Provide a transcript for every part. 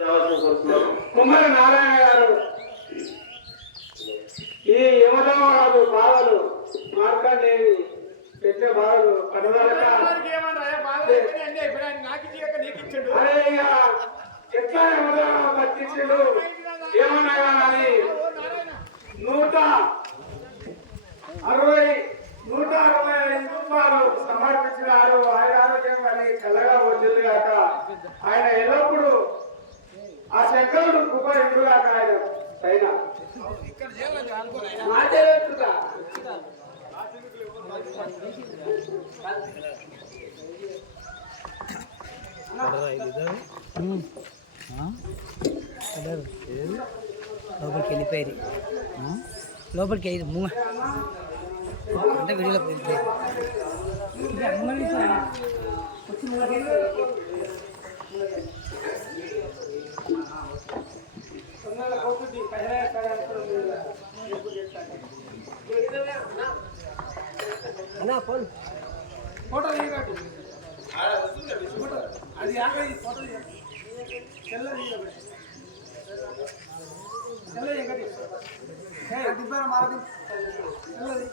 రావాల్సిన కుమ్మరి నారాయణ గారు ఈ యువతవాడు బాధలు మార్కండేవి పెట్టే బాధలు కనుగొనక అరే ఇక ఎట్లా యమధర్మరాజు లోపలికి వెళ్ళిపోయారు లోపలికి వెళ్ళి ముంగ అంటే వీడియోలో వెళ్ళిపోయారు ఫోటో తీయబెట్టు ఫోటో అది యాభై ఫోటో తీయబెట్టు తెల్ల ఎక్కడి దిబ్బార మారది తెల్లది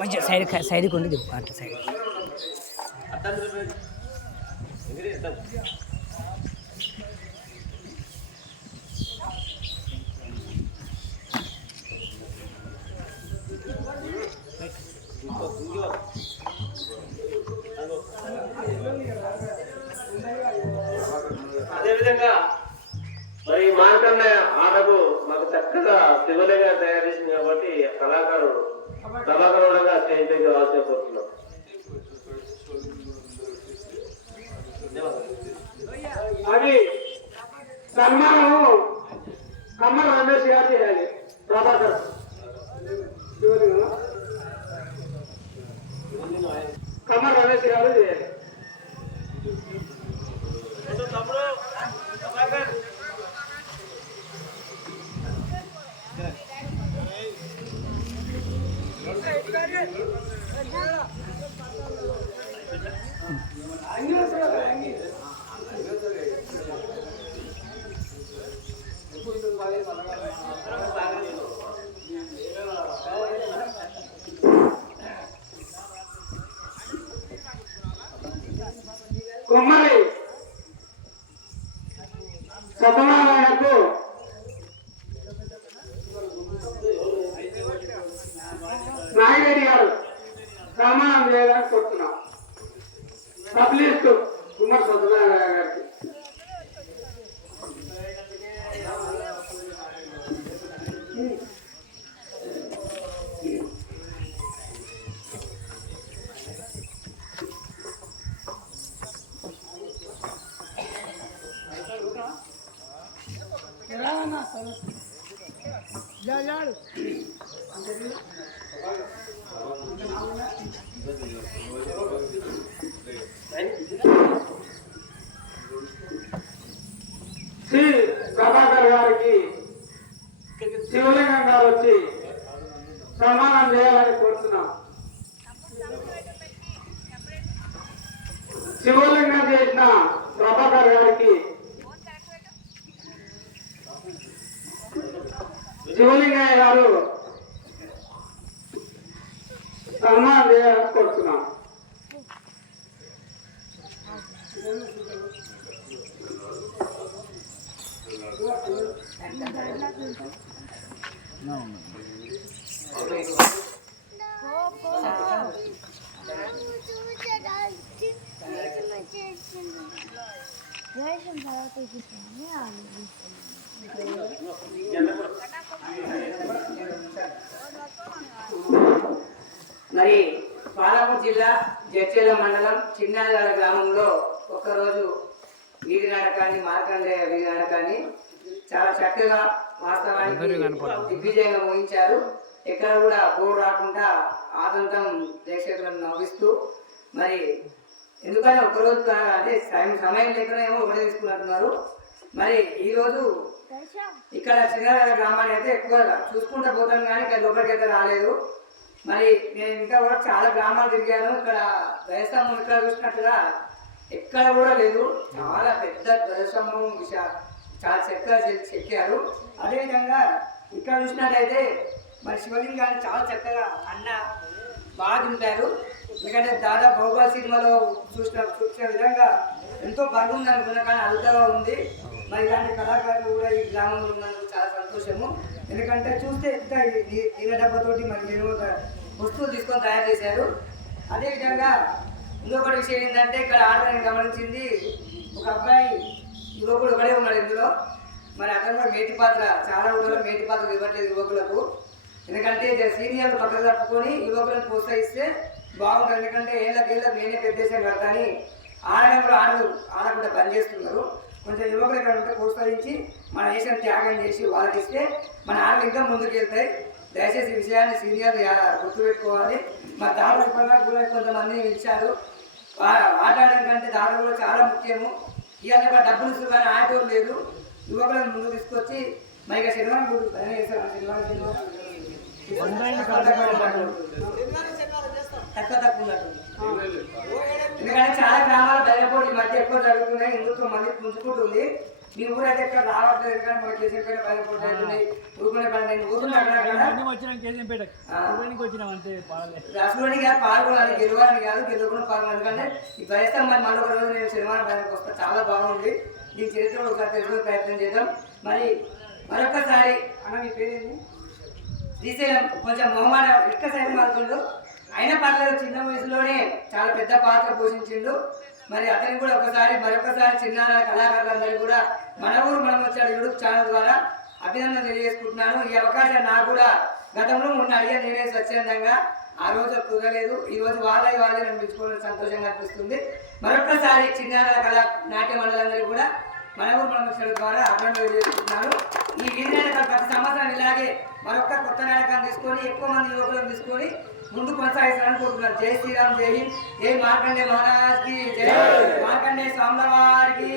మంచిగా సైడ్ సైడ్కి దిప్పు అట్లా సైడ్. అదేవిధంగా మరి మార్కండ ఆటకు మాకు చక్కగా శివలిగా తయారు చేసింది కాబట్టి కళాకారుడు కళాకారుడుగా స్టేజ్ పైకి రావాల్సిన కోరుతున్నాం అది సన్మానము కమ్మల రమేష్ గారు చేయాలి. ప్రభాకర్. కమ్మ రమేష్ గారు చేయాలి కుమ్మరి సత్యనారాయణకు నాయుడు గారు సమానం చేయాలని కోరుతున్నాం. పబ్లిస్ట్ కుమార్ సత్యనారాయణ గారికి. శ్రీ శివలింగం చేసిన ప్రభాకర్ గారికి శివలింగయ్య గారు సన్మానం చేయాలని కోరుతున్నాం. రేషన్ తర్వాత మరి పాలమూరు జిల్లా జడ్చేల మండలం చిన్నాదాల గ్రామంలో ఒక్కరోజు వీధి నాటకాన్ని మార్కండేయ వీధి నాటకాన్ని చాలా చక్కగా వాస్తవానికి దిగ్విజయంగా ముగించారు. ఎక్కడ కూడా బోర్డు రాకుండా ఆతంతం ప్రేక్షకులను నవ్విస్తూ మరి ఎందుకని ఒకరోజు కాగా అంటే సమయం సమయం లేకనేమో ఒకటే తీసుకున్నట్టున్నారు. మరి ఈరోజు ఇక్కడ చిన్న గ్రామాన్ని అయితే ఎక్కువ చూసుకుంటూ పోతాం కానీ ఇక్కడ లోపలికి అయితే రాలేదు. మరి నేను ఇంకా కూడా చాలా గ్రామాలు తిరిగాను. ఇక్కడ వ్యవసాయం ఇక్కడ చూసినట్టుగా ఎక్కడ కూడా లేదు. చాలా పెద్ద ధ్వజస్తంభం చాలా చక్కగా చెక్కారు. అదేవిధంగా ఇక్కడ చూసినట్లయితే మరి శివలింగాన్ని చాలా చక్కగా అన్న బాగా తింటారు ఎందుకంటే దాదా బహుబలి సినిమాలో చూసిన చూసిన విధంగా ఎంతో బరువు ఉంది అనుకున్నా కానీ అల్కగా ఉంది. మరి ఇలాంటి కళాకారులు కూడా ఈ గ్రామంలో ఉన్నందుకు చాలా సంతోషము. ఎందుకంటే చూస్తే ఇంత నీళ్ళ డబ్బతోటి మరి నేను ఒక వస్తువులు తీసుకొని తయారు చేశారు. అదేవిధంగా ఇంకొకటి విషయం ఏంటంటే ఇక్కడ ఆడదాన్ని గమనించింది. ఒక అబ్బాయి యువకుడు ఒకడే ఉన్నాడు ఇందులో. మరి అతను కూడా మేటి పాత్ర చాలా ఊళ్ళో మేటి పాత్ర ఇవ్వట్లేదు యువకులకు. ఎందుకంటే సీనియర్ పక్కన తప్పుకొని యువకులను ప్రోత్సహిస్తే బాగుంటుంది. ఎందుకంటే ఏళ్ళకి ఏళ్ళకి నేనే పెద్దేశం కడతాని ఆడడం కూడా ఆడదు ఆడకుండా బంద్ చేస్తున్నారు. కొంచెం యువకులు ఇక్కడ ఉంటే ప్రోత్సహించి మన దేశం త్యాగం చేసి వాళ్ళకి ఇస్తే మన ఆటలు ఇంకా ముందుకు వెళ్తాయి దయచేసి ఈ విషయాన్ని సీనియర్ గుర్తుపెట్టుకోవాలి. మా దారుల పరంగా కూడా కొంతమంది పిలిచారు ఆ- ఆట ఆడడం కంటే దారులు కూడా చాలా ముఖ్యము. ఇవాళ డబ్బులు ఇస్తారు కానీ ఆటోలు లేదు. యువకులను ముందుకు తీసుకొచ్చి మరి ఇక శనివారం చేస్తారు శనివారం శనివారం. తక్కువ తక్కువ ఉన్నట్టుంది. ఎందుకంటే చాలా గ్రామాల బయటపోటీ ఈ మధ్య ఎక్కువ జరుగుతున్నాయి. హిందుత్వం మళ్ళీ పుంజుకుంటుంది. మీ ఊరైతే ఇక్కడ రావట్లేదు. ఎందుకంటే మన కేసీపేట అవుతున్నాయి ఊరుకునే పని రాష్ట్రంలోని కాదు పాల్గొనాలి గెలవాలని కాదు గెలుపుకుని పాల్గొనాలి ఎందుకంటే ఈ ప్రయత్నం మరి మళ్ళీ ఒక రోజు నేను సినిమా బయటకు వస్తా చాలా బాగుంది. దీని చరిత్ర ఒకసారి తెలుసుకునే ప్రయత్నం చేద్దాం. మరి మరొకసారి అన్న మీ పేరేంటి? శ్రీశైలం కొంచెం మొహమాట ఇక్క సైతం మారుతుండు. అయినా పర్లేదు చిన్న వయసులోనే చాలా పెద్ద పాత్ర పోషించిండు. మరి అతనికి కూడా ఒకసారి మరొకసారి చిన్న కళాకారులందరికీ కూడా మన ఊరు మనం వచ్చాడు యూట్యూబ్ ఛానల్ ద్వారా అభినందన తెలియజేసుకుంటున్నాను. ఈ అవకాశం నాకు కూడా గతంలో ఉన్న అడిగా నేనే స్వచ్ఛందంగా ఆ రోజు కుదరలేదు. ఈ రోజు వాళ్ళ వాళ్ళే నన్ను పిలుచుకోవడం సంతోషంగా అనిపిస్తుంది. మరొకసారి చిన్నార కళా నాట్య మండలందరికీ కూడా మన ఊరు మనం వచ్చాడు ద్వారా అభినందన తెలియజేసుకుంటున్నాను ఈ వీధి నాటకాలు ప్రతి సంవత్సరం ఇలాగే మరొక కొత్త నాటకాన్ని తీసుకొని ఎక్కువ మంది యువకులను తీసుకొని ముందు కొనసాగిస్తారని కోరుతున్నాను జై శ్రీరామ్ జై హింద్. జై మార్కండే మహారాజ్కి జై. మార్కండే వారికి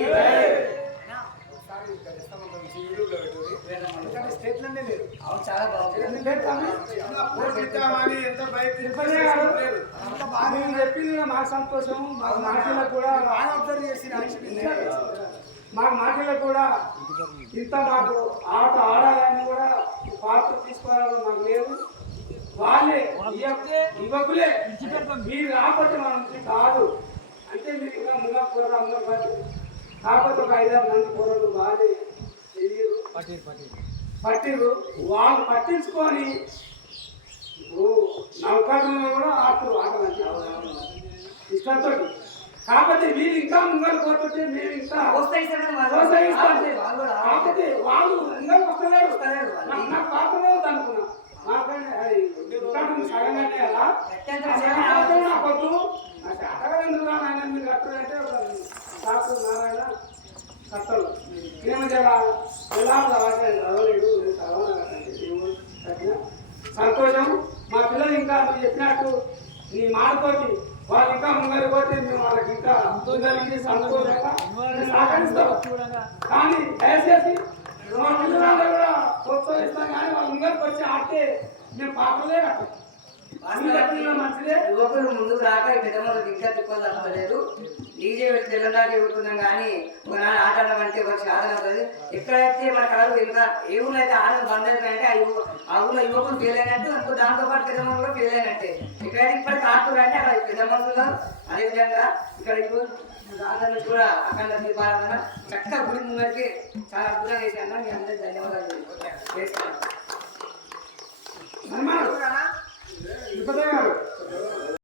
అవును చాలా బాగుంది. చెప్పింది మాకు సంతోషం. మా మాటలకు కూడా అబ్జర్వ్ చేసిన. మా మాటలో కూడా ఇంత మాకు ఆట ఆడాలని కూడా పాత్ర తీసుకోవాలని మాకు లేదు. వాళ్ళే యువకులే- యువకులే మీరు రాకపోతే మన నుంచి కాదు. అంటే మీరు ఇంకా ముందు కూర ముంగ కాకపోతే ఒక ఐదారు మంది కూరలు వాళ్ళే పట్టిరు. వాళ్ళు పట్టించుకొని ఓ కూడా ఆటలు ఆటలు ఇష్టంతో కాకపోతే వీళ్ళు ఇంకా ముంగలు పోతుంటే మేము ఇంకా కాకపోతే వాళ్ళు ముంగలు వస్తలేరు. నాకు పాపమే అనుకున్నా. నాకంటే అది ఇంకా సగంగానే అలా అత్యంత సగం నాకు వద్దు నాకు అడగ ఎందుకు రా నాయన మీరు కట్టాలంటే డాక్టర్ నారాయణ కట్టలు ఏమంటే ఎలా? కట్టిన సంతోషం. మా పిల్లలు ఇంకా చెప్పినట్టు నీ మాటతోటి వాళ్ళు ఇంకా ముంగలి పోతే మేము వాళ్ళకి ఇంకా ముంగలికి సంతోషంగా సహకరిస్తాం కానీ దయచేసి మా పిల్లలందరూ కూడా ప్రోత్సహిస్తాం కానీ వాళ్ళ ముంగలికి వచ్చి ఆడితే మేము పాపలే కట్టాం అన్ని మంచిదే. యువకులు ముందుకు రాక పెద్దమ్మలకు ఇంకా తప్పలేదు డీజే పెట్టి తెల్లందాక ఊరుకుందాం కానీ ఒక నాన్న ఆట అంటే ఒక సాధన అవుతుంది. ఎక్కడైతే మన కళలు ఇంకా ఏ ఊళ్ళో అయితే ఆడడం బంద్ అవుతుందంటే ఆ ఊళ్ళో యువకులు ఫెయిల్ అయినట్టు అనుకో దాంతో పాటు పెద్దమనులు కూడా ఫెయిల్ అయినట్టే. ఎక్కడైతే ఇప్పటికీ ఆడుతున్నారు అంటే అక్కడ పెద్దమనులు అదేవిధంగా ఇక్కడ ఇప్పుడు అందరినీ కూడా అఖండ దీపాలన చక్కగా గుడి ముందరికి చాలా అద్భుతంగా చేశాను మీ అందరికీ ధన్యవాదాలు చేస్తాను